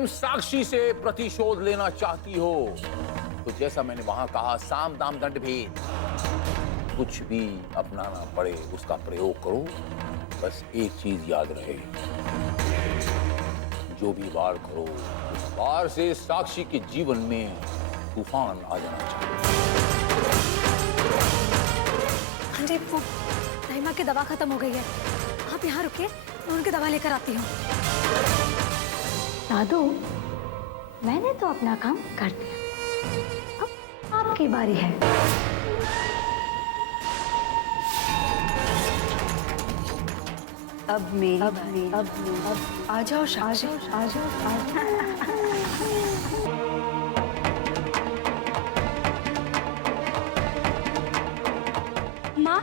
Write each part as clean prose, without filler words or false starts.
तुम साक्षी से प्रतिशोध लेना चाहती हो तो जैसा मैंने वहां कहा, साम दाम दंड भेद, कुछ भी अपनाना पड़े उसका प्रयोग करो। बस एक चीज याद रहे, जो भी वार करो उस वार से साक्षी के जीवन में तूफान आ जाना चाहिए। अरे वो रहीमा की दवा खत्म हो गई है, आप यहाँ रुकिए, मैं उनकी दवा लेकर आती हूँ। दादू, मैंने तो अपना काम कर दिया, अब आपकी बारी है। अब मेरी अब आ जाओ साक्षी, आ जाओ। माँ,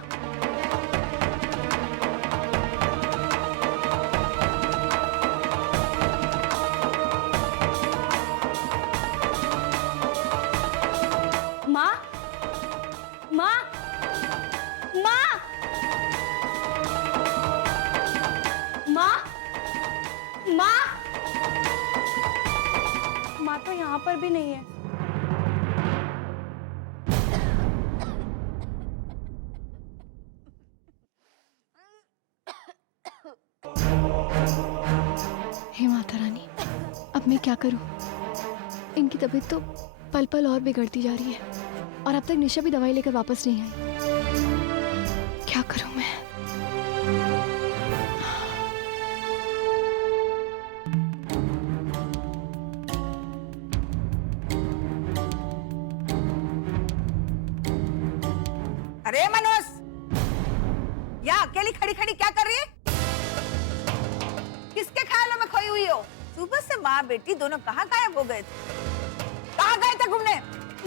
माँ, माँ, माँ, माँ, माँ, माँ तो यहाँ पर भी नहीं है। हे माता रानी, अब मैं क्या करूं? इनकी तबीयत तो पल पल और बिगड़ती जा रही है और अब तक निशा भी दवाई लेकर वापस नहीं आई। क्या करूं मैं? अरे मनोज, यहाँ अकेली खड़ी खड़ी क्या कर रही है? किसके ख्यालों में खोई हुई हो? सुबह से माँ बेटी दोनों कहाँ गायब हो गए थे? कहाँ गए थे घूमने?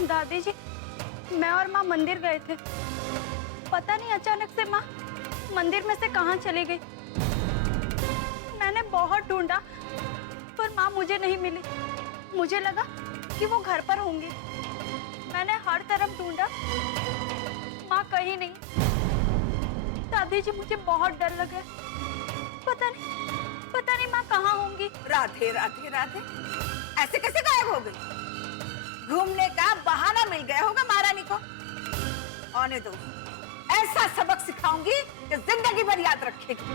दादी जी, मैं और माँ मंदिर गए थे, पता नहीं अचानक से माँ मंदिर में से कहाँ चली गई। मैंने बहुत ढूंढा पर माँ मुझे नहीं मिली। मुझे लगा कि वो घर पर होंगी। मैंने हर तरफ ढूंढा, माँ कहीं नहीं। दादी जी, मुझे बहुत डर लगा है। पता नहीं माँ कहाँ होंगी। राधे राधे राधे, ऐसे कैसे गायब हो गई? घूमने का बहाना मिल गया होगा महारानी को। आने दो, ऐसा सबक सिखाऊंगी कि जिंदगी भर याद रखेगी।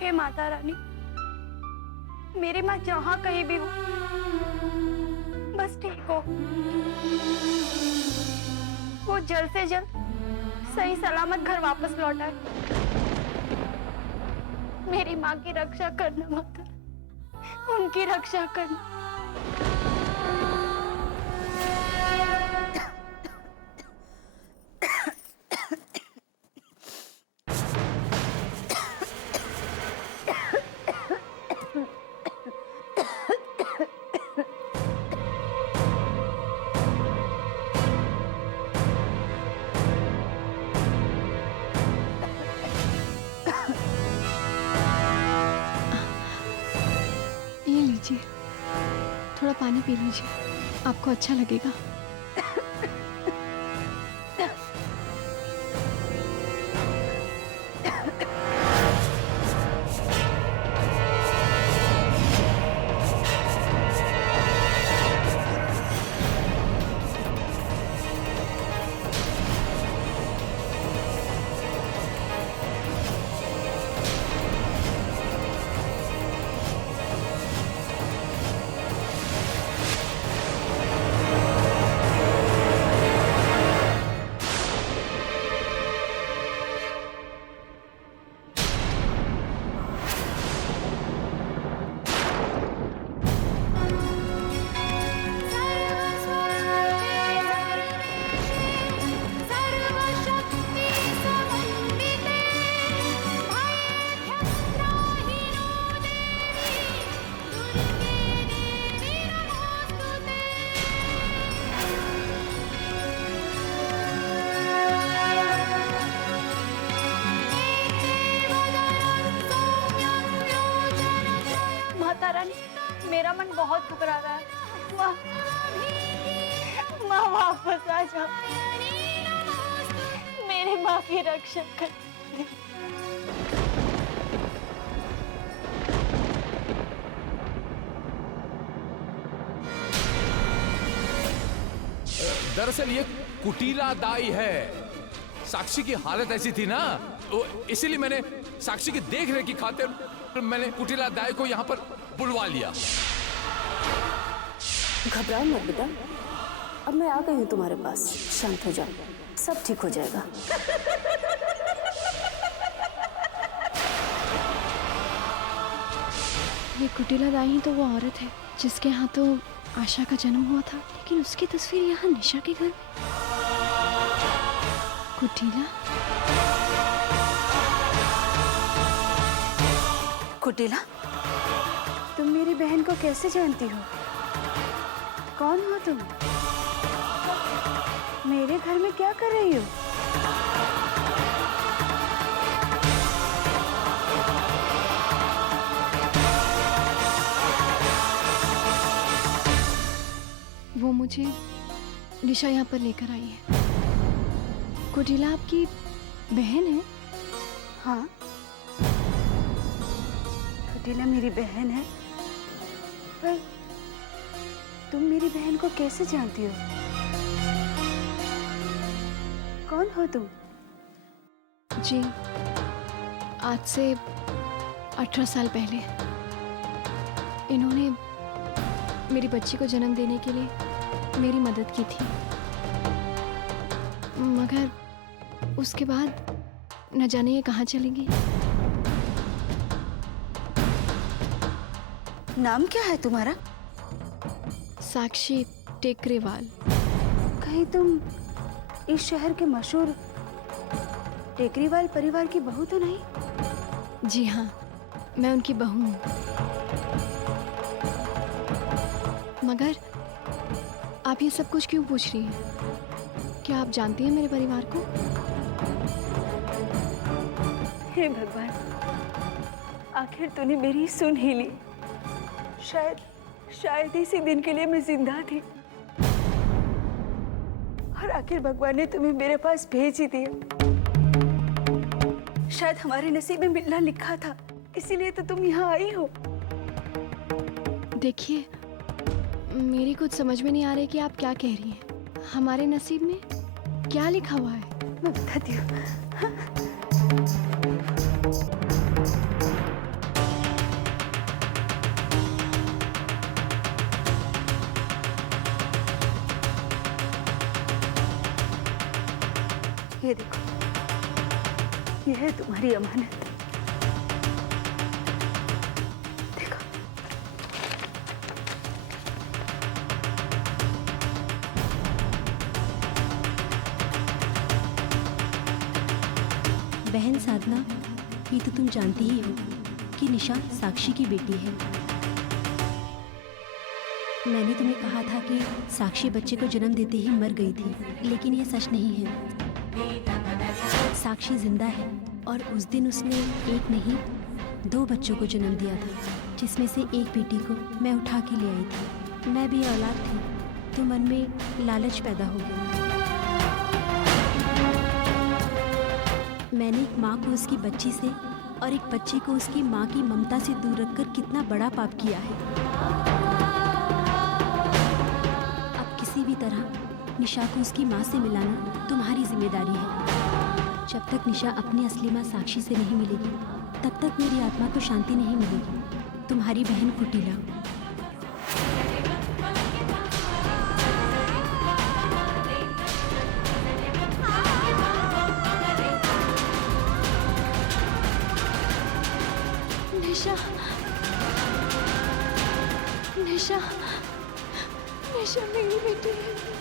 हे माता रानी, मेरी माँ जहाँ कहीं भी हो, बस ठीक हो। वो जल्द से जल्द सही सलामत घर वापस लौट आए। मेरी माँ की रक्षा करना माता, उनकी रक्षा करना। ये लीजिए, थोड़ा पानी पी लीजिए, आपको अच्छा लगेगा। माता रानी, मेरा मन बहुत घबरा रहा है। माँ, माँ वापस आ जाओ, मेरी माँ की रक्षा कर। दरअसल ये कुटीला दाई है। साक्षी की हालत ऐसी थी ना, इसीलिए मैंने साक्षी की देख रेख की खातिर मैंने कुटीला दाई को यहाँ पर बुलवा लिया। घबराओ मत बेटा, अब मैं आ गई हूँ तुम्हारे पास। शांत हो जाओ, सब ठीक हो जाएगा। ये कुटिला दाई तो वो औरत है जिसके यहाँ तो आशा का जन्म हुआ था, लेकिन उसकी तस्वीर यहाँ निशा के घर में। कुटिला कुटिला, तुम मेरी बहन को कैसे जानती हो? कौन हो तुम? मेरे घर में क्या कर रही हो? वो मुझे निशा यहाँ पर लेकर आई है। कुटिला आपकी बहन है? हाँ, कुटिला मेरी बहन है। पर तुम मेरी बहन को कैसे जानती हो? कौन हो तुम? जी, आज से 18 साल पहले इन्होंने मेरी बच्ची को जन्म देने के लिए मेरी मदद की थी, मगर उसके बाद न जाने ये कहाँ चलेंगी। नाम क्या है तुम्हारा? साक्षी टेकरेवाल। कहीं तुम इस शहर के मशहूर टेकरीवाल परिवार की बहू तो नहीं? जी हाँ, मैं उनकी बहू हूँ। मगर आप ये सब कुछ क्यों पूछ रही हैं? क्या आप जानती हैं मेरे परिवार को? हे भगवान, आखिर तूने मेरी सुन ही ली। शायद इसी दिन के लिए मैं जिंदा थी, और आखिर भगवान ने तुम्हें मेरे पास भेज ही दिया। शायद हमारे नसीब में मिलना लिखा था, इसीलिए तो तुम यहाँ आई हो। देखिए, मेरी कुछ समझ में नहीं आ रही कि आप क्या कह रही हैं। हमारे नसीब में क्या लिखा हुआ है? मैं बताती हूँ। ये देखो, ये है तुम्हारी अमानत। देखो, बहन साधना, ये तो तुम जानती ही हो कि निशा साक्षी की बेटी है। मैंने तुम्हें कहा था कि साक्षी बच्चे को जन्म देते ही मर गई थी, लेकिन ये सच नहीं है। साक्षी जिंदा है और उस दिन उसने एक नहीं 2 बच्चों को जन्म दिया था, जिसमें से एक बेटी को मैं उठा के ले आई थी। मैं भी औलाद थी तो मन में लालच पैदा हो गया। मैंने एक माँ को उसकी बच्ची से और एक बच्चे को उसकी माँ की ममता से दूर रखकर कितना बड़ा पाप किया है। अब किसी भी तरह निशा को उसकी माँ से मिलाना तुम्हारी जिम्मेदारी है। जब तक निशा अपनी असली माँ साक्षी से नहीं मिलेगी, तब तक मेरी आत्मा को शांति नहीं मिलेगी। तुम्हारी बहन कुटिला। निशा, निशा, निशा मेरी बेटी है।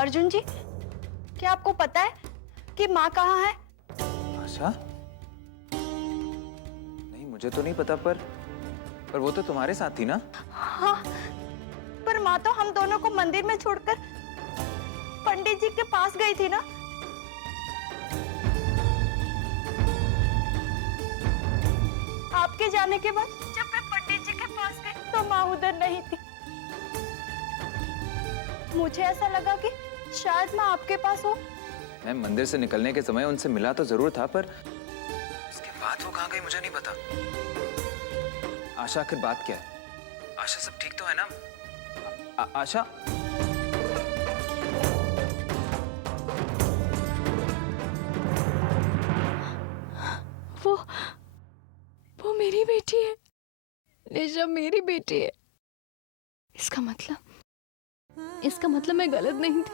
अर्जुन जी, क्या आपको पता है कि माँ कहाँ है? आशा? नहीं, मुझे तो नहीं पता, पर वो तो तुम्हारे साथ थी ना? हाँ, पर माँ तो हम दोनों को मंदिर में छोड़कर पंडित जी के पास गई थी ना। आपके जाने के बाद जब मैं पंडित जी के पास गई तो माँ उधर नहीं थी। मुझे ऐसा लगा कि शायद माँ आपके पास हो। मैं मंदिर से निकलने के समय उनसे मिला तो जरूर था, पर उसके बाद वो कहाँ गई मुझे नहीं पता। आशा, आखिर बात क्या है? आशा, सब ठीक तो है ना? आशा? वो मेरी बेटी है। निशा मेरी बेटी है। इसका मतलब मैं गलत नहीं थी।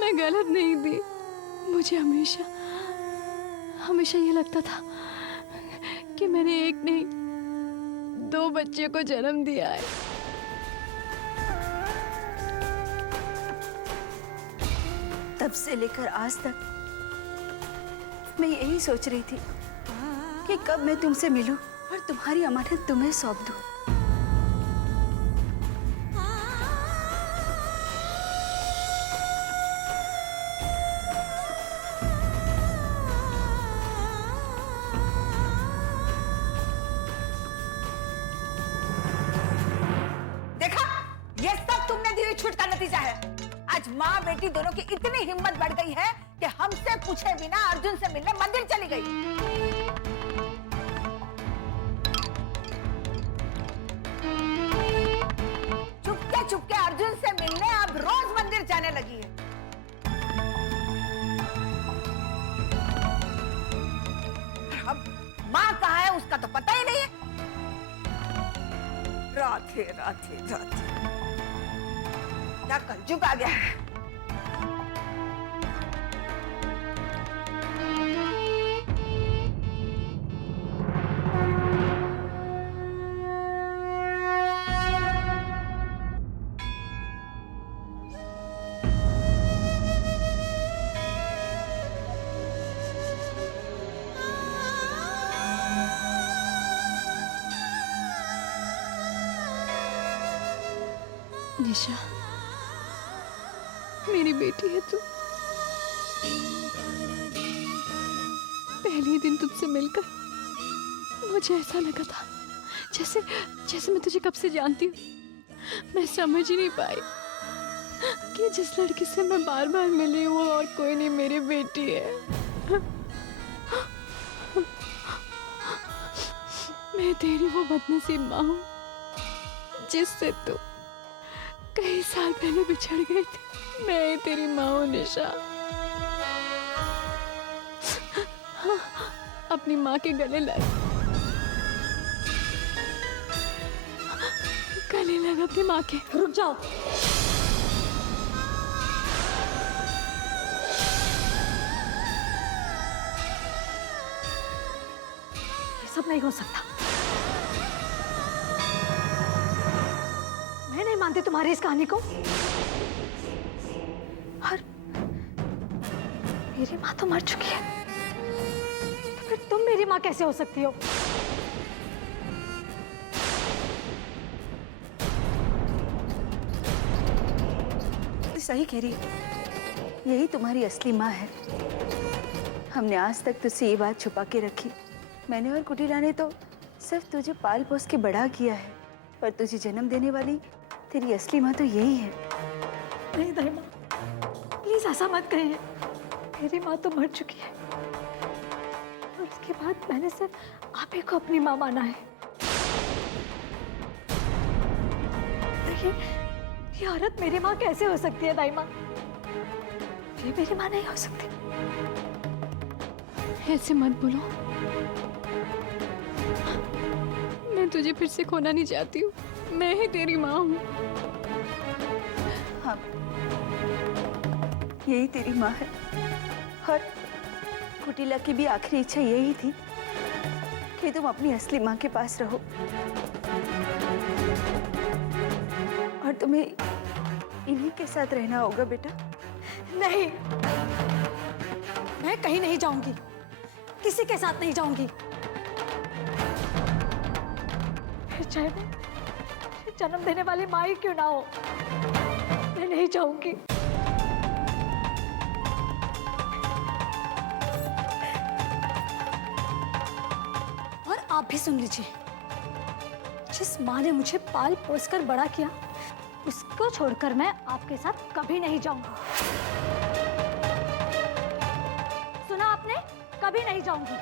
मैं गलत नहीं थी। मुझे हमेशा ये लगता था कि मैंने एक नहीं 2 बच्चे को जन्म दिया है। तब से लेकर आज तक मैं यही सोच रही थी कि कब मैं तुमसे मिलूं और तुम्हारी अमानत तुम्हें सौंप दूं। देखा, ये सब तुमने दी हुई छूट का नतीजा है। आज माँ बेटी दोनों की इतनी हिम्मत बढ़ गई है कि हमसे पूछे बिना अर्जुन से मिलने मंदिर चली गई। चुपके अर्जुन से मिलने अब रोज मंदिर जाने लगी है। अब माँ कहाँ है उसका तो पता ही नहीं है। राधे राधे राधे, क्या कलयुग आ गया है। निशा, मेरी बेटी है तू। पहले दिन तुझसे मिलकर मुझे ऐसा लगा था जैसे मैं तुझे कब से जानती हूँ। मैं समझ ही नहीं पाई कि जिस लड़की से मैं बार बार मिली हूँ वो और कोई नहीं, मेरी बेटी है। मैं तेरी वो बदनसीब माँ हूँ जिससे तू कई साल पहले बिछड़ गई थी। मैं तेरी माँ हूँ निशा। अपनी माँ के गले लग अपनी माँ के। रुक जाओ। ये सब नहीं हो सकता। मैं नहीं मानती तुम्हारी इस कहानी को। और मेरी माँ तो मर चुकी है, तो फिर तुम मेरी माँ कैसे हो सकती हो? सही कह रही है, यही तुम्हारी असली माँ है। हमने आज तक तुझसे ये बात छुपा के रखी। मैंने और कुटीला ने तो सिर्फ तुझे पाल पोस के बड़ा किया है, पर तुझे जन्म देने वाली तेरी असली माँ तो यही है। नहीं दाई माँ, प्लीज ऐसा मत कहिए। मेरी माँ तो मर चुकी है और उसके बाद मैंने सिर्फ आप ही को अपनी माँ माना है। देखिए, ये औरत मेरी माँ कैसे हो सकती है दाई माँ? ये मेरी माँ नहीं हो सकती। ऐसे मत बोलो। मैं तुझे फिर से खोना नहीं चाहती हूँ। मैं ही तेरी माँ हूँ। हाँ, यही तेरी माँ है। और कुटीला की भी आखिरी इच्छा यही थी कि तुम अपनी असली माँ के पास रहो और तुम्हें इन्हीं के साथ रहना होगा बेटा। नहीं, मैं कहीं नहीं जाऊंगी, किसी के साथ नहीं जाऊंगी। फिर चाहे मैं जन्म देने वाली माँ ही क्यों ना हो, मैं नहीं जाऊंगी। और आप भी सुन लीजिए, जिस माँ ने मुझे पाल पोस कर बड़ा किया, उसको छोड़कर मैं आपके साथ कभी नहीं जाऊंगी। सुना आपने? कभी नहीं जाऊंगी।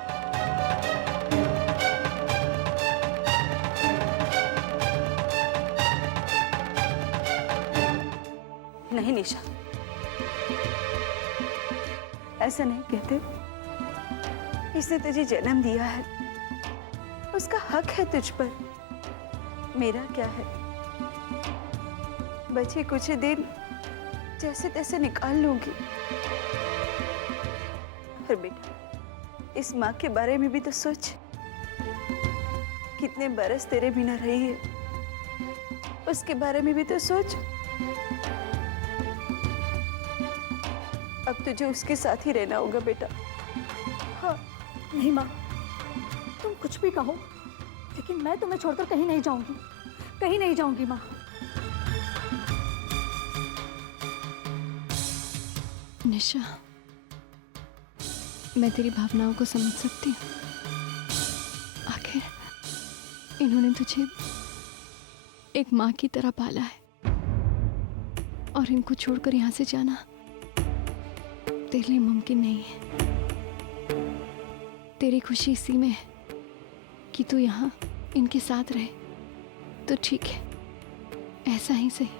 नहीं निशा, ऐसा नहीं कहते। इसने तुझे जन्म दिया है, उसका हक है तुझ पर। मेरा क्या है? बचे कुछ दिन जैसे तैसे निकाल लूंगी। पर बेटा, इस माँ के बारे में भी तो सोच। कितने बरस तेरे बिना रही है, उसके बारे में भी तो सोच। अब तुझे उसके साथ ही रहना होगा बेटा। हाँ, नहीं माँ, तुम कुछ भी कहो, लेकिन मैं तुम्हें छोड़कर कहीं नहीं जाऊंगी, कहीं नहीं जाऊंगी माँ। निशा, मैं तेरी भावनाओं को समझ सकती हूँ। आखिर इन्होंने तुझे एक माँ की तरह पाला है, और इनको छोड़कर यहाँ से जाना तेरे लिए मुमकिन नहीं है। तेरी खुशी इसी में है कि तू यहाँ इनके साथ रहे, तो ठीक है, ऐसा ही सही।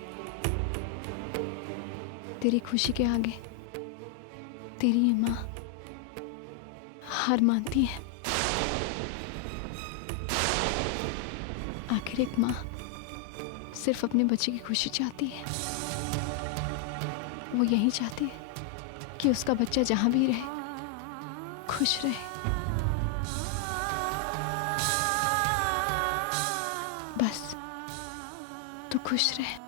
तेरी खुशी के आगे तेरी ये माँ हार मानती है। आखिर एक माँ सिर्फ अपने बच्चे की खुशी चाहती है। वो यही चाहती है कि उसका बच्चा जहां भी रहे खुश रहे। बस तू खुश रहे।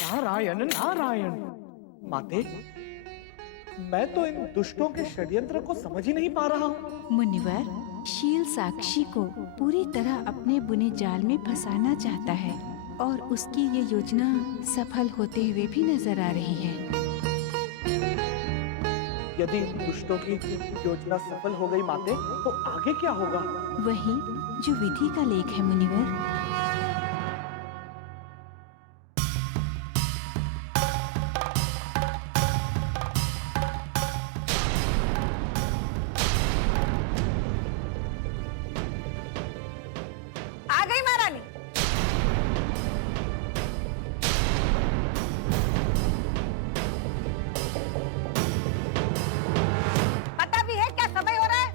नारायण नारायण। माते, मैं तो इन दुष्टों के षड्यंत्र को समझ ही नहीं पा रहा हूँ। मुनिवर, शील साक्षी को पूरी तरह अपने बुने जाल में फंसाना चाहता है, और उसकी ये योजना सफल होते हुए भी नजर आ रही है। यदि इन दुष्टों की योजना सफल हो गई माते, तो आगे क्या होगा? वही जो विधि का लेख है मुनिवर। आ गई महारानी। पता भी है क्या समय हो रहा है?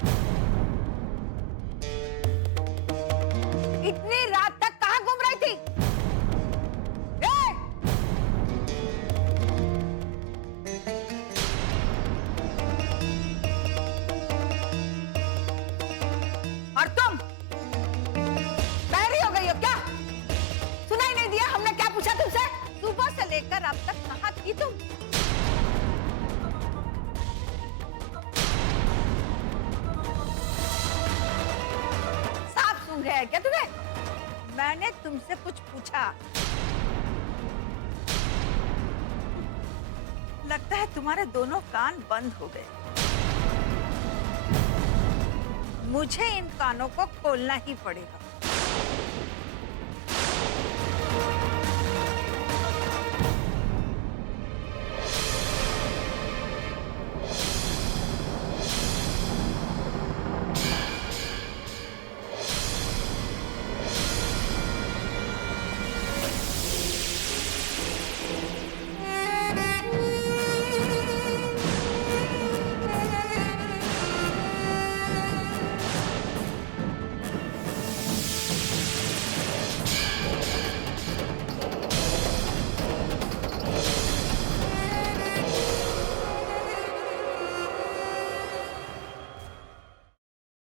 इतनी रात तक कहाँ घूम रही थी? और तुम बहरी हो गई हो क्या? सुनाई नहीं दिया हमने क्या पूछा तुमसे? सुबह से लेकर अब तक कहाँ थी तुम? साफ सुन रहे हैं क्या तुम्हें? मैंने तुमसे कुछ पूछा। लगता है तुम्हारे दोनों कान बंद हो गए। मुझे इन कानों को खोलना ही पड़ेगा।